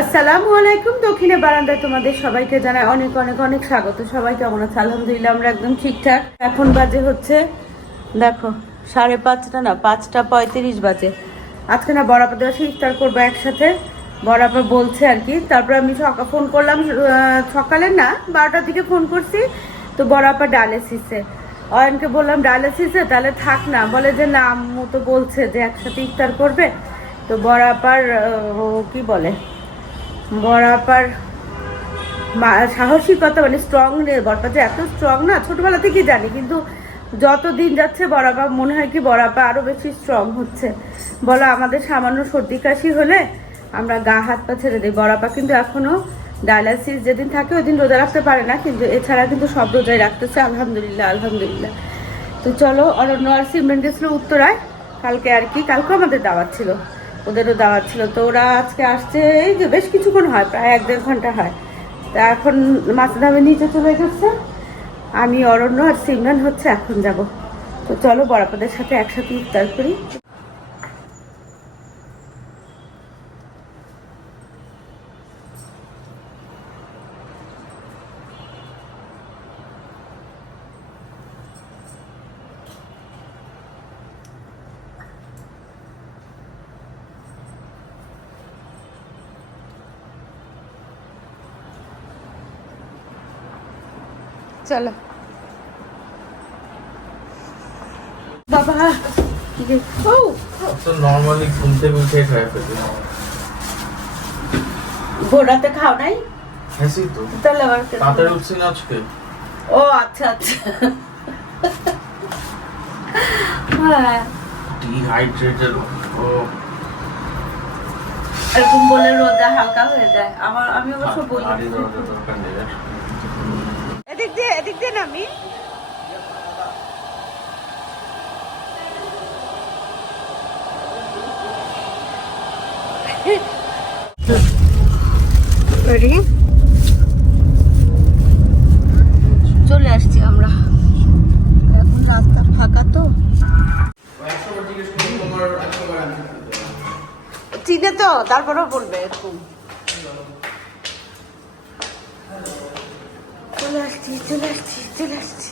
আসসালামু আলাইকুম, দক্ষিণে বারান্দায় তোমাদের সবাইকে জানাই অনেক অনেক অনেক স্বাগত। সবাই কেমন আছে? আলহামদুলিল্লাহ, আমরা একদম ঠিকঠাক। এখন বাজে হচ্ছে, দেখো, সাড়ে পাঁচটা না, পাঁচটা পঁয়ত্রিশ বাজে। আজকে না বরাবর দেওয়া ইফতার করব একসাথে। বরাবর বলছে আর কি, তারপর আমি সকাল ফোন করলাম সকালে না, বারোটার দিকে ফোন করছি, তো বরাবর ডায়ালিসিসে। অয়নকে বললাম, ডায়ালিসিসে? তাহলে থাক না। বলে যে, না, আম্মু তো বলছে যে একসাথে ইফতার করবে। তো বরাবর কি বলে? বরাপার সাহসিকতা মানে স্ট্রং নেই বরপা যে এত স্ট্রং না, ছোটবেলা থেকেই জানি, কিন্তু যত দিন যাচ্ছে বরাপা মনে হয় কি বরাপা আরও বেশি স্ট্রং হচ্ছে। বলো, আমাদের সামান্য সর্দি কাশি হলে আমরা গা, হাত, পা ছেড়ে দিই। বরাপা কিন্তু এখনও ডায়ালাইসিস যেদিন থাকে, ওই দিন রোজা রাখতে পারে না, কিন্তু এছাড়া কিন্তু সব রোজাই রাখতেছে, আলহামদুলিল্লাহ আলহামদুলিল্লাহ। তো চলো অরণ্য আর সিমেন্ট গেছিল উত্তরায়। কালকে আর কি, কালকে আমাদের দাওয়াত ছিল। ওদেরও দাওয়াত ছিল। তো ওরা আজকে আসছে, এই যে বেশ কিছুক্ষণ হয়, প্রায় এক দেড় ঘণ্টা হয়। তা এখন মাছ দামে নিচে চলে গেছে। আমি অরণ্য আর সিমরান হচ্ছে এখন যাব। তো চলো বরাপদের সাথে একসাথে ইফতার করি। চলো। বাবা। ও। তো নর্মালি ঘুম থেকে উঠে খায় ফেলি ভোরাতে খাও নাই? খাইছি তো। তাহলে আবার তাড়াতাড়ি উঠছি না আজকে। ও আচ্ছা আচ্ছা। হ্যাঁ। ডিহাইড্রেটেড ও। এরকম বলে রোজা হালকা হয়ে যায়। আমার আমি অবশ্য বলি আড়ি দরকার দরকার নেই আর। এদিক দিয়ে এদিক দিয়ে নামি। চলে আসছি আমরা। এখন রাস্তা ফাঁকা তো। চিনে তো তারপরেও বলবে এরকম। চলে আসছি চলে আসছি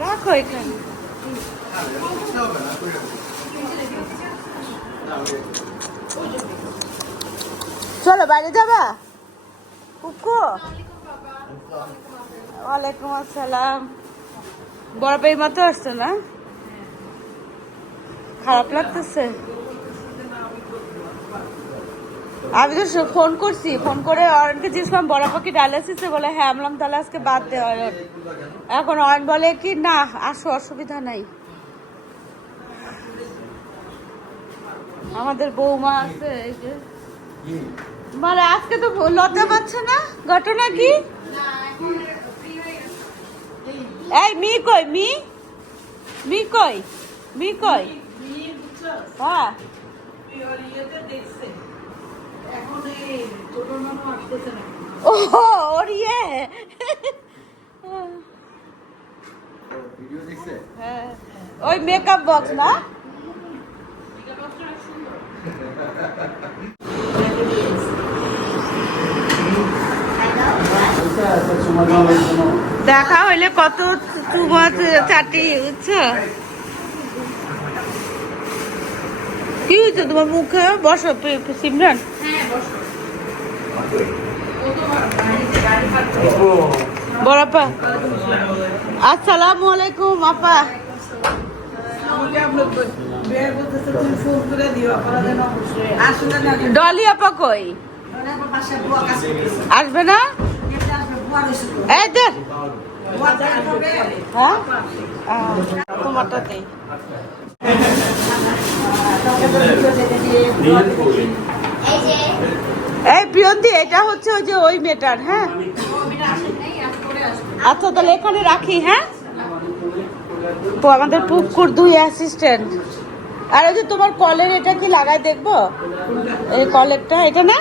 রাখো চলো বাইরে যাবা কুকু ওয়ালাইকুম আসসালাম। বড় পেয়ে মাত্র আসছে না? খারাপ লাগতেছে। আমি তো ফোন করছি, ফোন করে অয়নকে জিজ্ঞেস বড় পাখি ডায়ালিসিসে বলে হ্যাঁ আমলাম তাহলে আজকে বাদ দে অয়ন এখন অয়ন বলে কি, না, আসো, অসুবিধা নাই। আমাদের বৌমা আছে, এই যে। মানে আজকে তো লতা পাচ্ছে না? ঘটনা কি? এই মি কই? মি? মি কই? মি কই? হ্যাঁ। ও ওর ইয়ে হ্যাঁ ওই মেকআপ বক্স না। দেখা হইলে কত চুমা চাটি বুঝছ? কি হয়েছে তোমার মুখে? বসো সিমরান বড় আপা আসসালামু আলাইকুম আপা। ডলি আপা কই? আসবে না? এই দে হ্যাঁ তোমারটা এই প্রিয়ন্তি এটা হচ্ছে ওই যে ওই মেটার হ্যাঁ? আচ্ছা তাহলে এখানে রাখি হ্যাঁ? তো আমাদের পুকুর দুই অ্যাসিস্ট্যান্ট আর ওই যে তোমার কলের এটা কি লাগাই দেখব? এই কলেরটা, এটা না?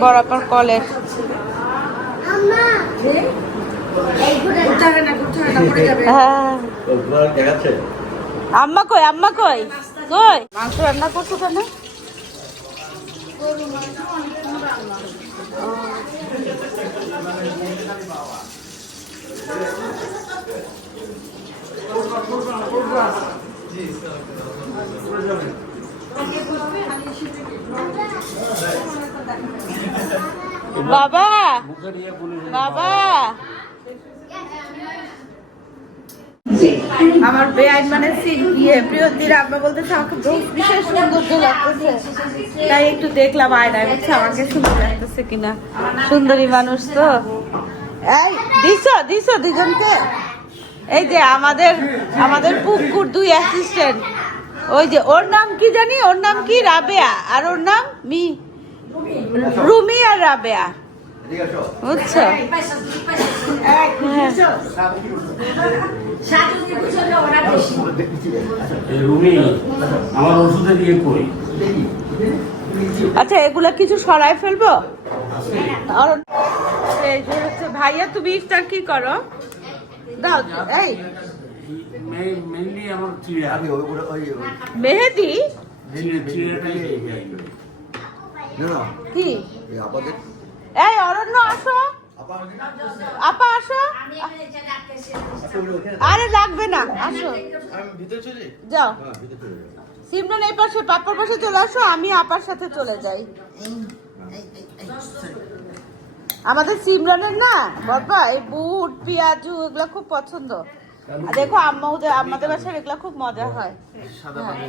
বরাবর কলের। হ্যাঁ আম্মা কই আম্মা কই? কই? মাংস রান্না করছ কেন? বাবা বাবা। আমার বেআইন মানে ইয়ে আব্বা বলতেছে, আমাকে বিশেষ সৌন্দর্য লাগতেছে। তাই একটু দেখলাম আয়নায়, বুঝছে? আমাকে সুন্দর লাগতেছে কিনা। সুন্দরী মানুষ তো। এই, দিছ দিছ দুজনকে? এই যে আমাদের আমাদের পুকুর দুই অ্যাসিস্ট্যান্ট ওই যে, ওর নাম কি জানি? ওর নাম কি? রাবেয়া। আর ওর নাম মি, রুমি আর রাবেয়া। বুঝছ? আমার আচ্ছা এগুলা কিছু সরাই ফেলব? ভাইয়া তুমি ইফতার কি করো? দাও মেহেদি? এই অরণ্য আসো। আপা আসো। আরে লাগবে না আসো। আমি ভিতরে চলি যাও। হ্যাঁ ভিতরে চলে যাও সিমরান এই পাশে পাপার পাশে চলে আসো আমি আপার সাথে চলে যাই। আমাদের সিমরানের না বাবা এই বুট পেঁয়াজু এগুলো খুব পছন্দ। দেখো আম্মা ওদের আমাদের বাসায় এগুলো খুব মজা হয় সাদা হ্যাঁ।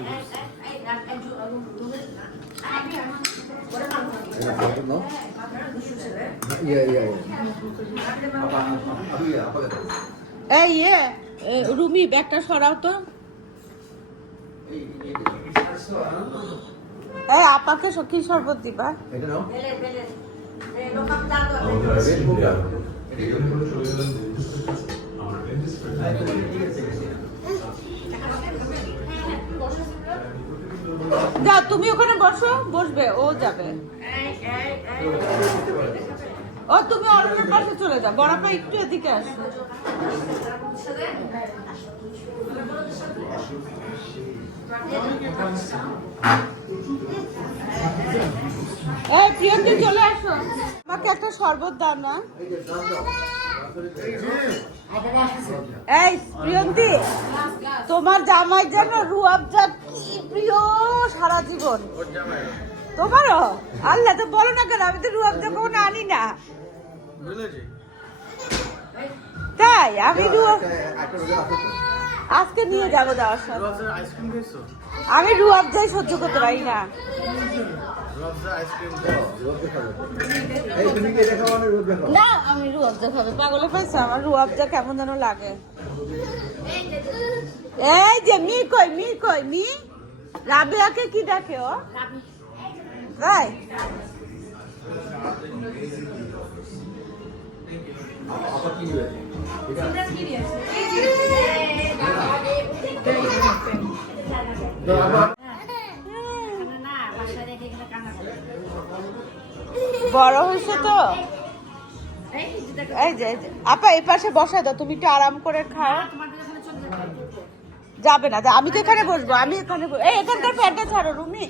ইয়া ইয়া ইয়া আপাকে দাও এই ইয়ে এ, রুমি ব্যাগটা সরাও তো। এই আপাকে স- কি শরবত দিবা? এটা নাও। যাও তুমি ওখানে বসো, বসবে, ও যাবে। ও, তুমি অরণ্যের পাশে চলে যাও বড়াপা একটু এদিকে আসো। প্রিয়ঙ্কি, চলে আসো। আমাকে একটা শরবত দাও না। এই প্রিয়ন্তি তোমার জামাই যেন রুয়াবজা কি প্রিয় সারা জীবন? তোমারও? আল্লাহ তো বলো না কেন আমি তো রুয়াবজা কখনো আনি না। তাই আমি রুয়া একটা রোজা আছে তো আজকে নিয়ে যাব যাওয়ার সাথে। খাইছো আমি রুয়াবজাই সহ্য করতে পারি না। আমি রুয়াবজা খাবে। পাগলে পাইছে আমার। রুয়াবজা কেমন যেন লাগে। এই যে মি কই মি কই? মি রাবেয়াকে কি ডাকে ও? তাই কি বড় হয়েছে তো এই যে আপা এই পাশে বসায় দাও তুমি একটু আরাম করে খাও যাবে না আমি তো এখানে বসবো আমি এখানে এই এখানকার ফ্যানটা ছাড়ো রুমি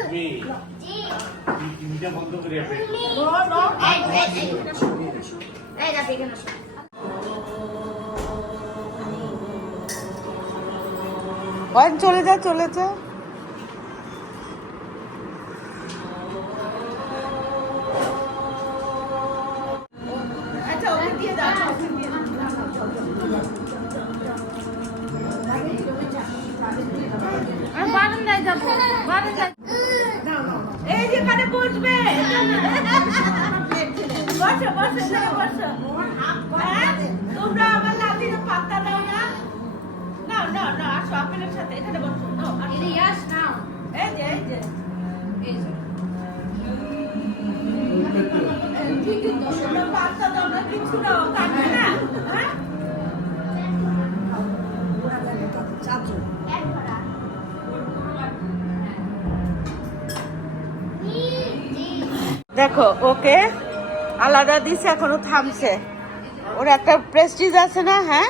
রুমি টিভিটা বন্ধ করে চলে যা চলে যা। দেখো ওকে আলাদা দিছে এখনও থামছে। ওর একটা প্রেস্টিজ আছে না হ্যাঁ?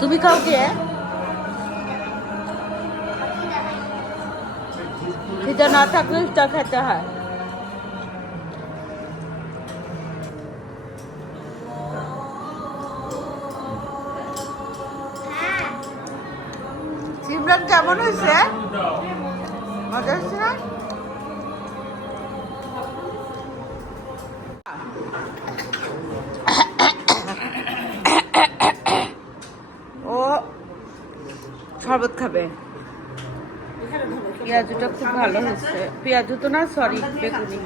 তুমি কাউকে ইফতার খেতে হয়। সিমরান কেমন হয়েছে? মজা হচ্ছে না? ও শরবত খাবে। পেঁয়াজুটা খুব ভালো হয়েছে। পেঁয়াজু তো না সরি বেগুনি।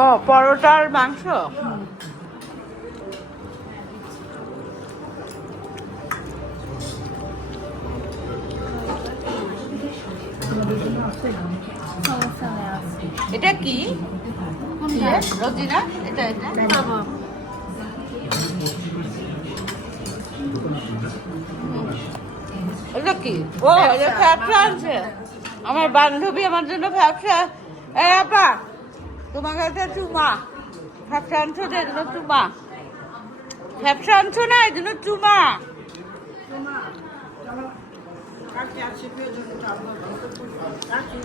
ও পরোটার মাংস? রোজিনা এটা এটা এটা কি? ও এটা ফ্যাপসা আনছে। আমার বান্ধবী আমার জন্য ফ্যাপসা এ আপা তোমার কাছে চুমা। ফ্যাপসা আনছো তো জন্য চুমা? ফ্যাপসা আনছো না জন্য চুমা?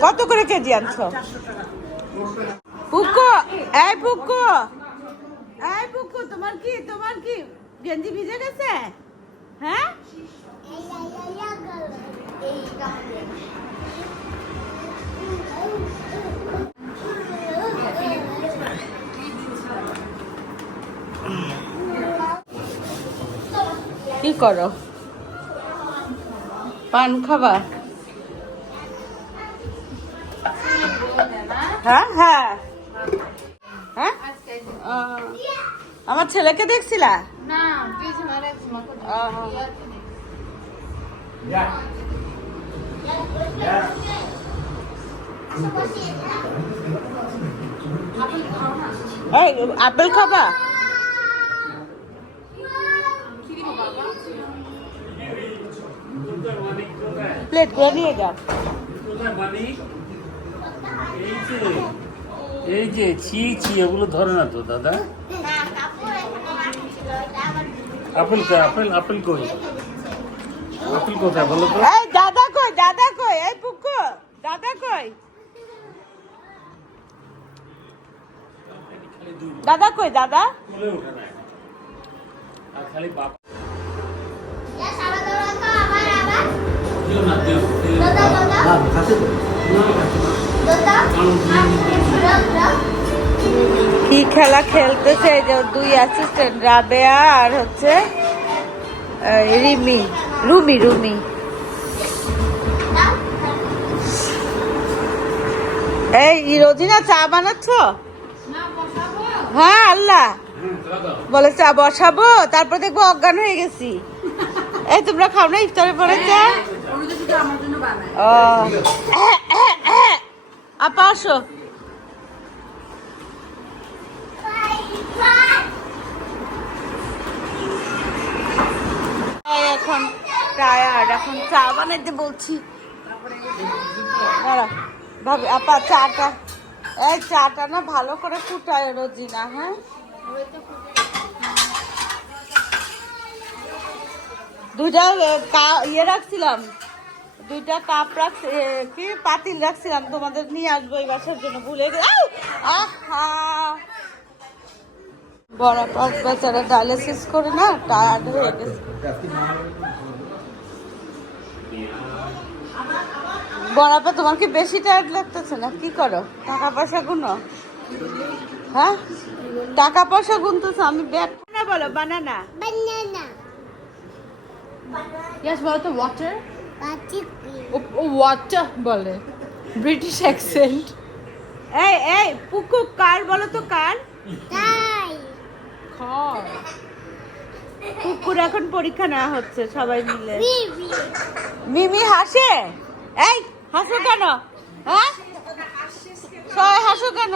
কত করে কেজি আনছো? পুকো এই পুকো এই পুকো তোমার কি তোমার কি, গেঞ্জি ভিজে গেছে? হ্যাঁ? কি করো? পান খাবা? হ্যাঁ হ্যাঁ। আমার ছেলেকে দেখছিলা? না এই আপেল খাবা? প্লেট করে নিয়ে যা। কোথায় মালিক? এই যে ছি ছি এগুলো ধরে না তো দাদা? আপেল কই আপেল আপেল কই? আপেল কোথায় বলো তো? এই দাদা কই দাদা কই? এই পুকু দাদা কই? দাদা কই দাদা? খালি বাপ না দিও। দিও না। কি খেলা খেলতেছে? যে দুই অ্যাসিস্ট্যান্ট রাবেয়া আর হচ্ছে রিমি রুমি রুমি। এই রোজিনা চা বানাচ্ছ? হ্যাঁ আল্লাহ। বলে চা বসাবো তারপর দেখব অজ্ঞান হয়ে গেছি। এই তোমরা খাও না ইফতারের পরে চা? ও। আপা আসো এই এখন টায়ার্ড এখন চা বানাইতে বলছি। ভাবি, আপা, চাটা। এই চাটা না ভালো করে ফুটায় রোজিনা হ্যাঁ? দুইটা ইয়ে রাখছিলাম। দুইটা কাপ রাখ কি? পাতিল রাখছিলাম, তোমাদের নিয়ে আসব এই বাসার জন্য, ভুলে গে আউ! আহা! পাপ বেচারা ডায়ালিসিস করে না টায়ার্ড হয়ে গেছে। বড়াপা তোমার কি বেশি টায়ার্ড লাগতেছে না? কি করো? টাকা পয়সা গুনো? হ্যাঁ? টাকা পয়সা গুনতেছো আমি ব্যাগ না বলো বানানা ইয়েস বলো তো ওয়াটার ওয়াটার বলে। ব্রিটিশ অ্যাকসেন্ট এই এই পুকু কার বলো তো কার? খড়। কুকুর এখন পরীক্ষা নেওয়া হচ্ছে সবাই মিলে। মিমি। হাসে? এই হাসো কেন? হ্যাঁ? সবাই হাসো কেন?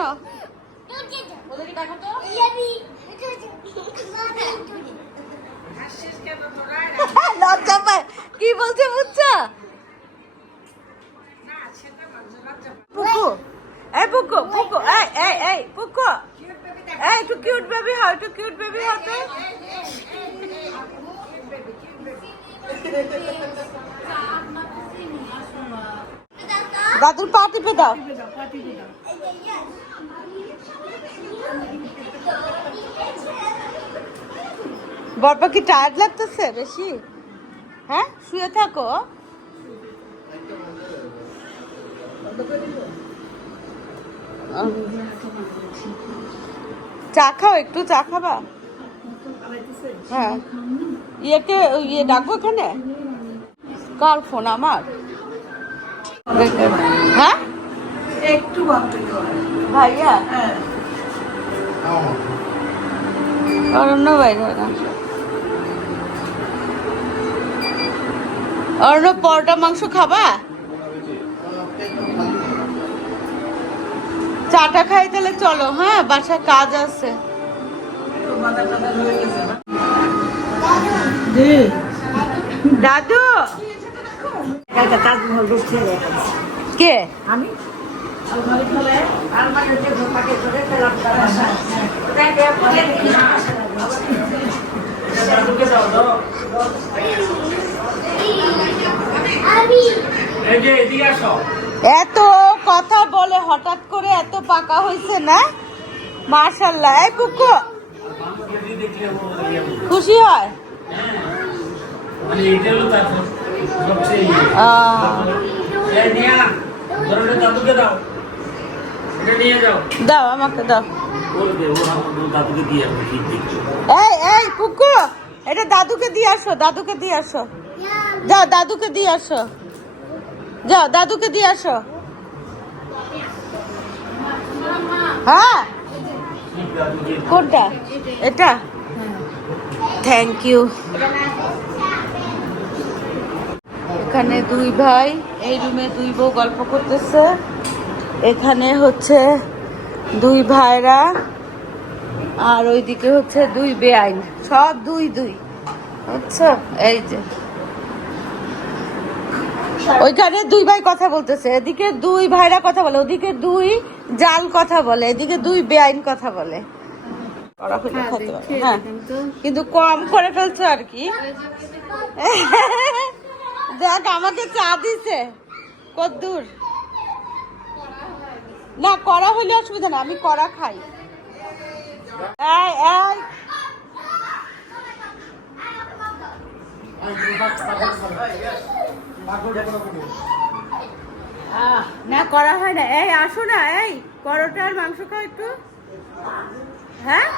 লজ্জা পায়। কি বলছে বুঝছ? পুকু। এই পুকু পুকু এই এই এই পুকু। এই একটু কিউট বেবি হও, একটু কিউট বেবি হও তো। দাদুর পা টিপে দাও বরপা কি টায়ার্ড লাগতেছে বেশি? হ্যাঁ শুয়ে থাকো। চা খাও একটু চা খাবা? হ্যাঁ। ইয়েকে ইয়ে ডাকবো এখানে? কার ফোন আমার? হ্যাঁ? একটু ভাইয়া? হ্যাঁ। অরণ্য বাইরে অরণ্য পরোটা মাংস খাবা? চাটা খাই তাহলে চলো হ্যাঁ? বাসায় কাজ আছে। দাদু! কে? আমি? এত কথা বলে হঠাৎ করে পাকা হয়েছে না? মাশাল্লাহ এই কুকু। খুশি হয়? ইয়ে। দাও আমাকে দাও। এই এই কুকু এটা দাদুকে দিয়ে আসো দাদুকে দিয়ে আসো। যাও দাদুকে দিয়ে আসো। যাও দাদুকে দিয়ে আসো। হ্যাঁ? কোনটা? এটা? থ্যাংক ইউ এখানে দুই ভাই, এই রুমে দুই বউ গল্প করতেছে। এখানে হচ্ছে দুই ভাইরা, আর ওইদিকে হচ্ছে দুই বেআইন। সব দুই দুই, বুঝছ? এই যে। ওইখানে দুই ভাই কথা বলতেছে, এদিকে দুই ভাইরা কথা বলে, ওদিকে দুই জাল কথা বলে এদিকে দুই বেআইন কথা বলে হ্যাঁ কিন্তু কম করে ফেলছো আর কি দেখ আমাকে চা দিছে কদ্দূর না করা হলে অসুবিধা না আমি করা খাই এই এই আহ, না করা হয় না এই আসো না এই পরোটা আর মাংস খাও একটু হ্যাঁ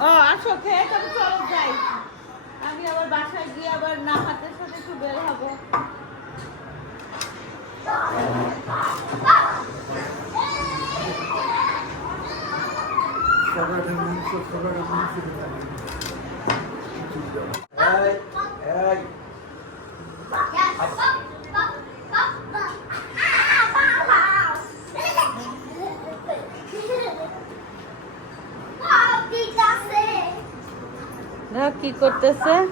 ও আসো খেয়ে তবে চলো যাই আমি আবার বাসায় গিয়ে আবার না হাতের সাথে একটু বের হব দেখো কি করতেছে।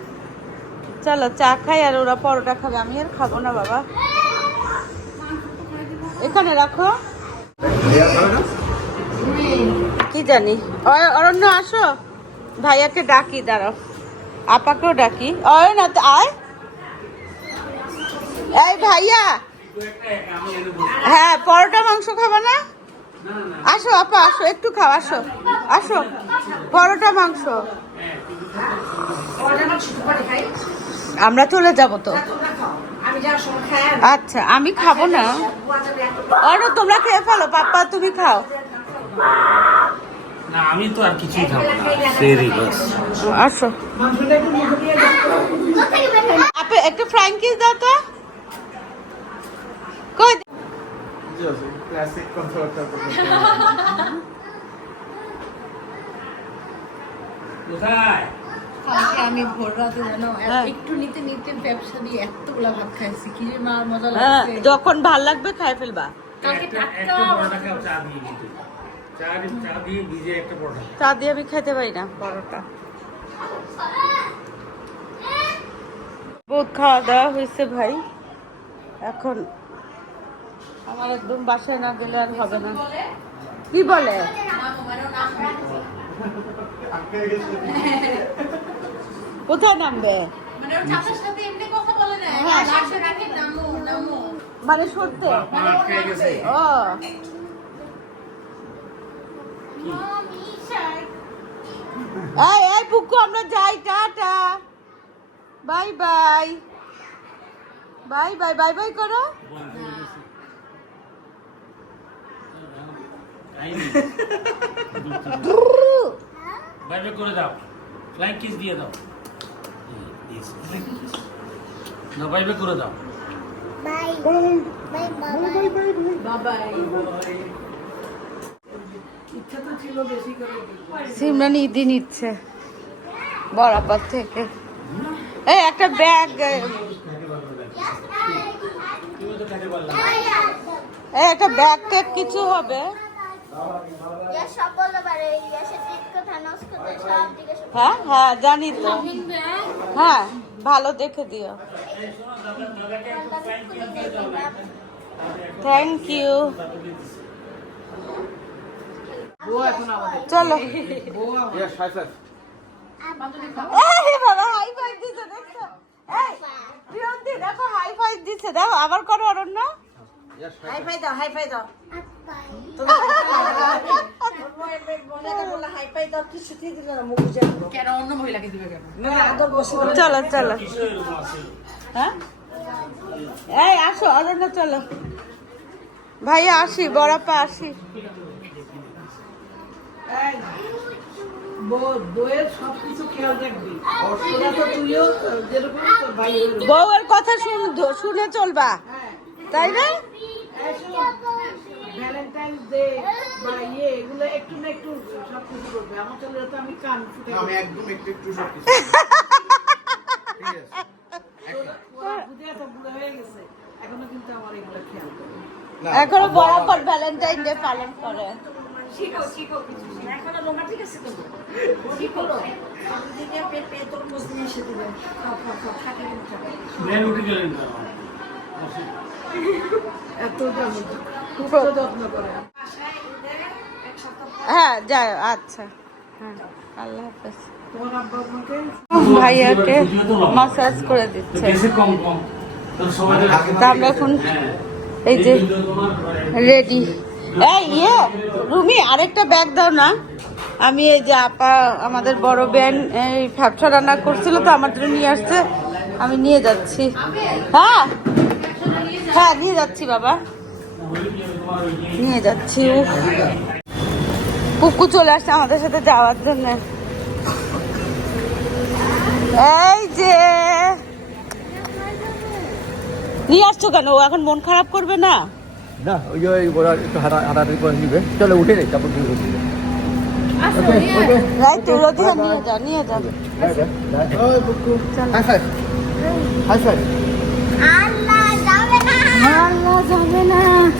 চলো, চা খাই আর ওরা পরোটা খাবে। আমি আর খাব না, বাবা। এখানে রাখো। কি জানি। অরণ্য, আসো। ভাইয়াকে ডাকি, দাঁড়াও। আপাকেও ডাকি। অয়ন আয়- এই ভাইয়া। হ্যাঁ পরোটা, মাংস খাবে না? আসো, আপা, আসো, একটু খাও, আসো। আসো। পরোটা, মাংস। আমরা চলে যাব তো। আচ্ছা আমি খাব না। অন্য তোমরা খেয়ে ফেলো পাপ্পা তুমি খাও। আমি তো আর কিছুই খাব না। সেরি বাস আসো। আপে একটা ফ্রাইং কিস দাও তো। কই ক্লাসিক কথাবার্তা কোথায়? কালকে আমি ভোর রাতে জানো হ্যাঁ। একটু নিতে নিতে ব্যবসা দিয়ে এতগুলা ভাত খাইছি কি যে মার মজা হ্যাঁ লাগছে। যখন ভালো লাগবে খাই ফেলবা। কালকে টাটকা চা দিয়ে কিন্তু। চা চা দিয়ে ভিজে একটা পরোটা চা দিয়ে আমি খেতে পারি না। পরোটা। বহুত খাওয়া দাওয়া হয়েছে ভাই। এখন আমার একদম বাসায় না গেলে আর হবে না। কি বলে? কোথায় নামবে? মানে ওর চাচার সাথে এমনি কথা বলে না হ্যাঁ লাস্টে রাখে নামো নামো। মানে আটকে ও। এই এই পুকু আমরা যাই tata. Bye bye. Bye bye bye bye করো। করে দাও। ফ্লাইং কিস দিয়ে দাও। না করে দাও। নিচ্ছে। বরাবর থেকে। এই, একটা ব্যাগ। একটা ব্যাগ কিছু হবে। হ্যাঁ হ্যাঁ জানি তো। হ্যাঁ ভালো দেখে দিও। থ্যাংক ইউ চলো। বাবা হাই ফাইভ দিছে দেখছ? এই প্রিয়ন্তি দেখো হাই ফাইভ দিছে। দেখো আবার করো অরণ্য হাই ফাই দাও হাই ফাই দাও। চলো চলো। হ্যাঁ? এই আসো অরণ্য চলো। ভাইয়া আসি বড়াপা আসি। ভাই বউয়ের কথা শুন শুনে চলবা। তাই না? ভ্যালেন্টাইন্স ডে বা ইয়ে এগুলো একটু না একটু সবকিছু করবে। আমার চলে তো আমি কান ফুটে আমি একদম একটু একটু সব কিছু ঠিক আছে। বুঝে এত বুড়ো হয়ে গেছে। এখনও কিন্তু আমার এগুলো খেয়াল করে এখনও বরাবর ভ্যালেন্টাইন ডে পালন করে। শিখো শিখো কিছু এখনও আছে তো? শিখো। তোর নিয়ে এসে দিবেন থাকে কিন্তু? এত যত্ন হ্যাঁ আচ্ছা। হ্যাঁ আল্লাহ হাফেজ। করে এই যে রেডি ইয়ে আরেকটা ব্যাগ দাও না। আমি এই যে আপা, আমাদের বড় ব্যান এই ফ্যাপসা রান্না করছিল তো আমার জন্য নিয়ে আসছে। আমি নিয়ে যাচ্ছি। হ্যাঁ হ্যাঁ নিয়ে যাচ্ছি বাবা। নিয়ে যাচ্ছি উফ। পুকু চলে আসছে আমাদের সাথে যাওয়ার জন্য। এই যে। নিয়ে আসছো কেন? ও এখন মন খারাপ করবে না? না ওই যে ওই ওরা একটু হাঁটা হাঁটাহাঁটি করে নিবে। চলো উঠে নেই তারপর নিয়ে যা নিয়ে যা। হাই ফাই হাই ফাই আল্লাহ যাবে না। আল্লাহ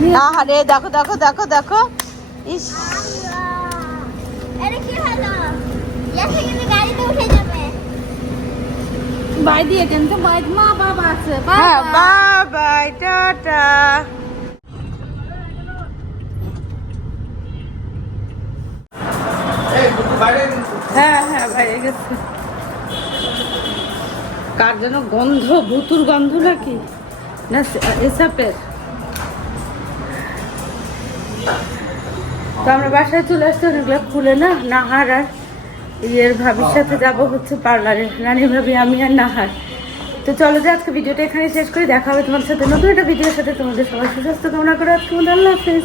যাবে না আরে দেখো দেখো দেখো দেখো। ইস। এটা কি হলো? ইয়াসে কিন্তু গাড়িতে উঠে যাবে। বাই দিয়ে দেন তো বাই মা বাবা আছে। হ্যাঁ বাই টাটা হ্যাঁ হ্যাঁ গেছে। কার যেন গন্ধ ভুতুর গন্ধ নাকি? না এসাপের তো আমরা বাসায় চলে আসতে অনেকগুলো খুলে না, নাহার আর ইয়ের ভাবির সাথে যাব হচ্ছে পার্লারে। রানী ভাবি, আমি আর নাহার। তো চলো যে আজকে ভিডিওটা এখানে শেষ করে, দেখা হবে তোমার সাথে নতুন একটা ভিডিওর সাথে। তোমাদের সবাই সুস্বাস্থ্য কামনা করে আজকে আল্লাহ হাফেজ।